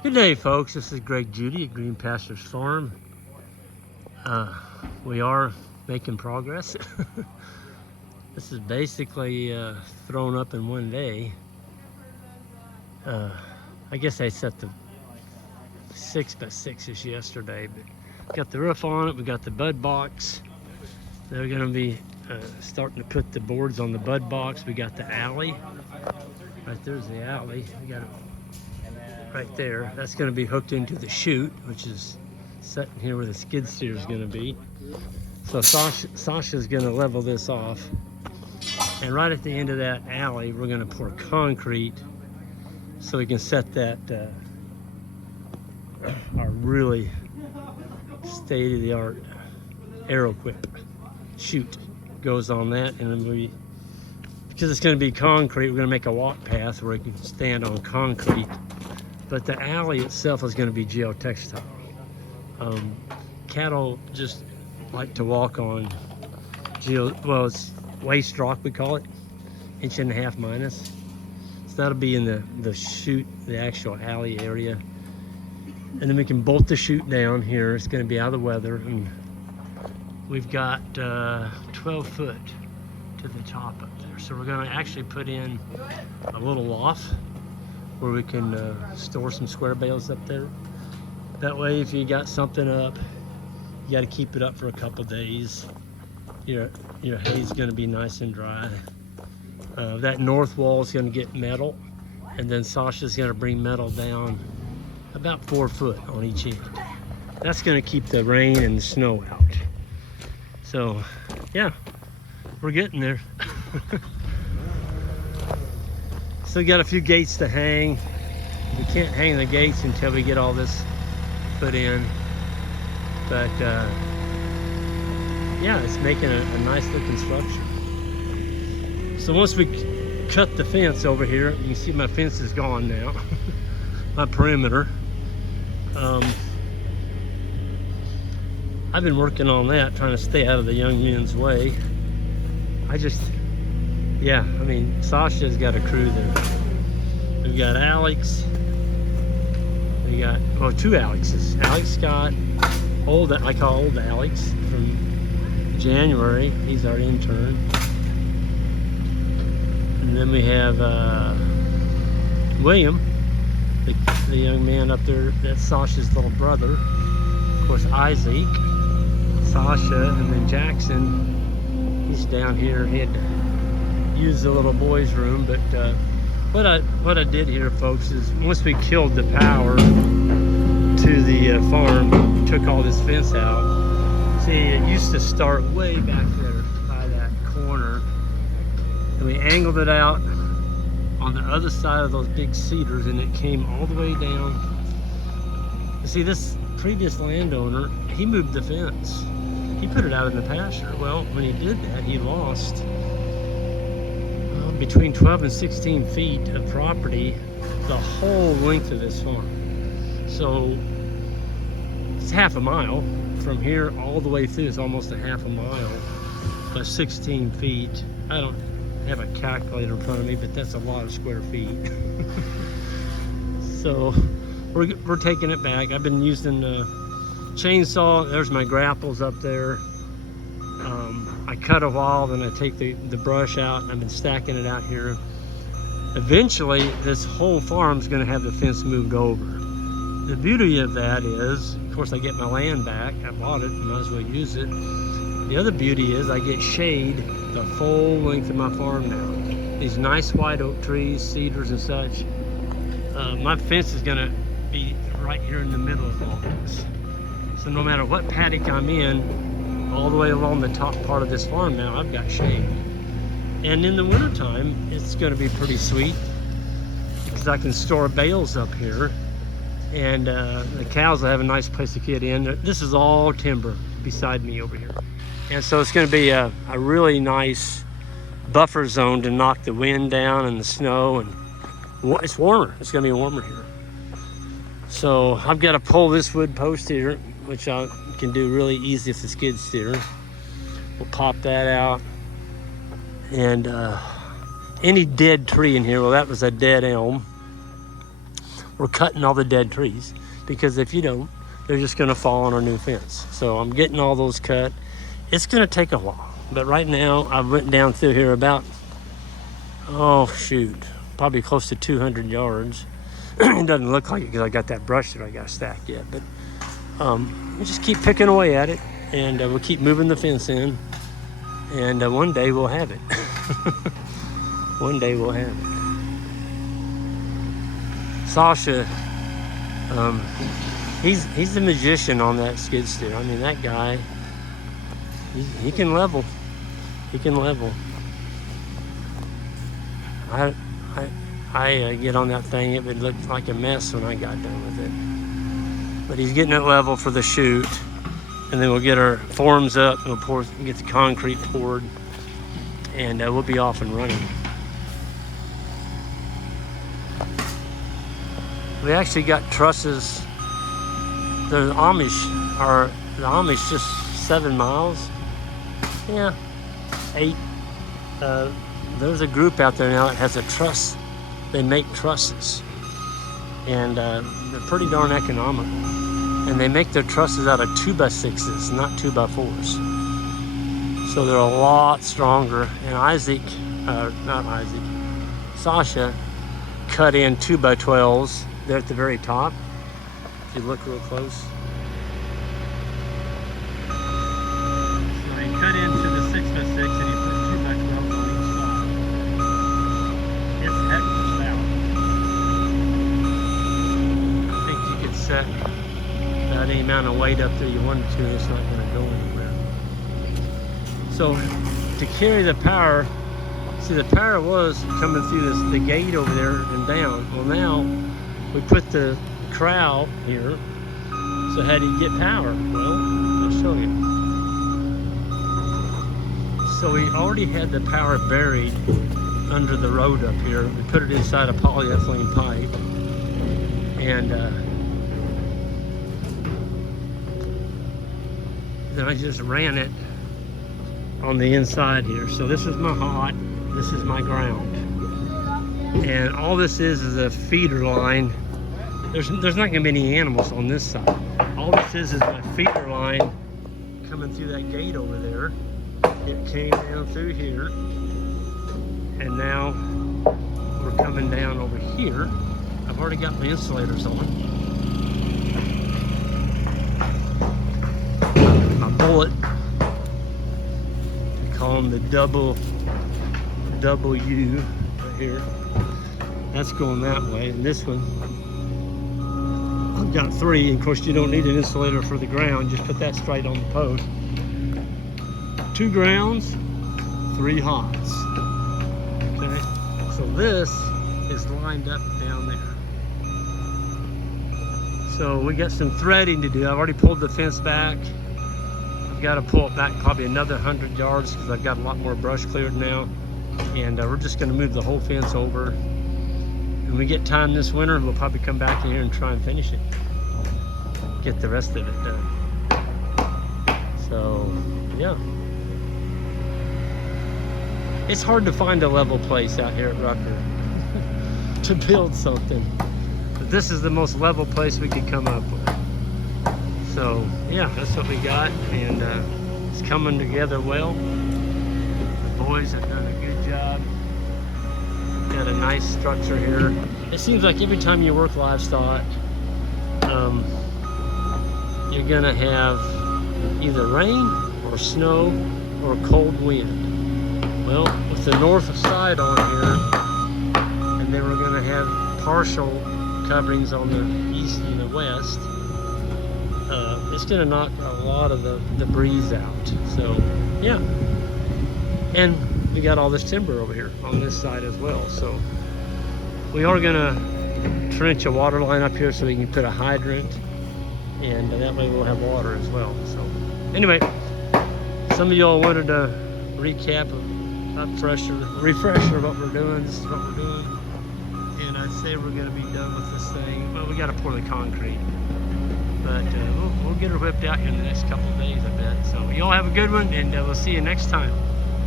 Good day, folks. This is Judy at Green Pastures Farm. We are making progress. This is basically thrown up in one day. I guess I set the 6x6s yesterday, but got the roof on it. We got the bud box. They're going to be starting to put the boards on the bud box. We got the alley. Right there's the alley. We got it right there. That's going to be hooked into the chute, which is sitting here where the skid steer is going to be. So Sasha's going to level this off, and right at the end of that alley we're going to pour concrete so we can set that our really state-of-the-art aero quip chute goes on that. And then because it's going to be concrete, we're going to make a walk path where it can stand on concrete. But the alley itself is going to be geotextile. Cattle just like to walk on it's waist rock, we call it, 1.5 inches minus. So that'll be in the chute, the actual alley area. And then we can bolt the chute down here. It's going to be out of the weather. And we've got 12 foot to the top up there. So we're going to actually put in a little loft where we can store some square bales up there. That way, if you got something up, you got to keep it up for a couple days. Your hay is going to be nice and dry. That north wall is going to get metal, and then Sasha's going to bring metal down about 4 foot on each end. That's going to keep the rain and the snow out. So, yeah, we're getting there. Still got a few gates to hang. We can't hang the gates until we get all this put in. But yeah, it's making a nice looking structure. So once we cut the fence over here, you can see my fence is gone now. My perimeter. I've been working on that, trying to stay out of the young men's way. Yeah, I mean, Sasha's got a crew there. We've got Alex. We got, two Alexes. Alex Scott, I call old Alex from January. He's our intern. And then we have William, the young man up there. That's Sasha's little brother. Of course, Isaac, Sasha, and then Jackson. He's down here. He had to use the little boys' room, but what I did here, folks, is once we killed the power to the farm, we took all this fence out. See, it used to start way back there by that corner, and we angled it out on the other side of those big cedars, and it came all the way down. You see, this previous landowner, he moved the fence. He put it out in the pasture. Well, when he did that, he lost between 12 and 16 feet of property, the whole length of this farm. So it's half a mile from here all the way through. It's almost a half a mile, but 16 feet. I don't have a calculator in front of me, but that's a lot of square feet. So we're taking it back. I've been using the chainsaw. There's my grapples up there. I cut a while, then I take the brush out. I've been stacking it out here. Eventually, this whole farm's going to have the fence moved over. The beauty of that is, of course, I get my land back. I bought it, might as well use it. The other beauty is I get shade the full length of my farm now. These nice white oak trees, cedars and such. My fence is going to be right here in the middle of all this. So no matter what paddock I'm in, all the way along the top part of this farm now, I've got shade. And in the wintertime, it's going to be pretty sweet because I can store bales up here, and the cows will have a nice place to get in. This is all timber beside me over here. And so it's going to be a really nice buffer zone to knock the wind down and the snow, and it's warmer. It's going to be warmer here. So I've got to pull this wood post here, which I can do really easy with the skid steer. We'll pop that out. And any dead tree in here, well, that was a dead elm. we're cutting all the dead trees, because if you don't, they're just gonna fall on our new fence. So I'm getting all those cut. It's gonna take a while, but right now I went down through here about, oh shoot, probably close to 200 yards. It doesn't look like it because I got that brush that I got stacked yet, but we just keep picking away at it, and we'll keep moving the fence in, and one day we'll have it. One day we'll have it. Sasha, he's the magician on that skid steer. I mean, that guy, he can level. He can level. I get on that thing, it would look like a mess when I got done with it. But he's getting it level for the chute, and then we'll get our forms up, and we'll get the concrete poured, and we'll be off and running. We actually got trusses. The Amish just 7 miles. Yeah, 8. There's a group out there now that has a truss. They make trusses, and they're pretty darn economical. And they make their trusses out of 2x6s, not 2x4s. So they're a lot stronger. And Sasha cut in 2x12s there at the very top. If you look real close. So he cut into the 6x6 and he put 2x12s on each side. It's heck of a stout. I think you could set any amount of weight up there you wanted to, and it's not going to go anywhere. So to carry the power, see, the power was coming through the gate over there and down. Well, now we put the corral here. So how do you get power? Well, I'll show you. So we already had the power buried under the road up here. We put it inside a polyethylene pipe, and then I just ran it on the inside here. So this is my hot, this is my ground, and all this is a feeder line. There's not going to be any animals on this side. All this is my feeder line coming through that gate over there. It came down through here, and now we're coming down over here. I've already got my insulators on. My bullet, we call them the double U right here. That's going that way, and this one, I've got 3. Of course, you don't need an insulator for the ground. Just put that straight on the post. 2 grounds, 3 hots. Okay, so this is lined up down there. So we got some threading to do. I've already pulled the fence back. I've got to pull it back probably another 100 yards because I've got a lot more brush cleared now. And we're just going to move the whole fence over. When we get time this winter, we'll probably come back in here and try and finish it. Get the rest of it done. So, yeah. It's hard to find a level place out here at Rucker to build something. But this is the most level place we could come up with. So, yeah, that's what we got. And it's coming together well. The boys have done a good job. Got a nice structure here. It seems like every time you work livestock, you're gonna have either rain or snow or cold wind. Well, with the north side on here, and then we're gonna have partial coverings on the east and the west, it's gonna knock a lot of the breeze out. So, yeah. And we got all this timber over here on this side as well. So we are gonna trench a water line up here so we can put a hydrant, and that way we'll have water as well. So anyway, some of y'all wanted a recap of refresher of what we're doing. This is what we're doing, and I'd say we're gonna be done with this thing. Well, we got to pour the concrete, but we'll get her whipped out here in the next couple of days, I bet. So y'all have a good one, and we'll see you next time.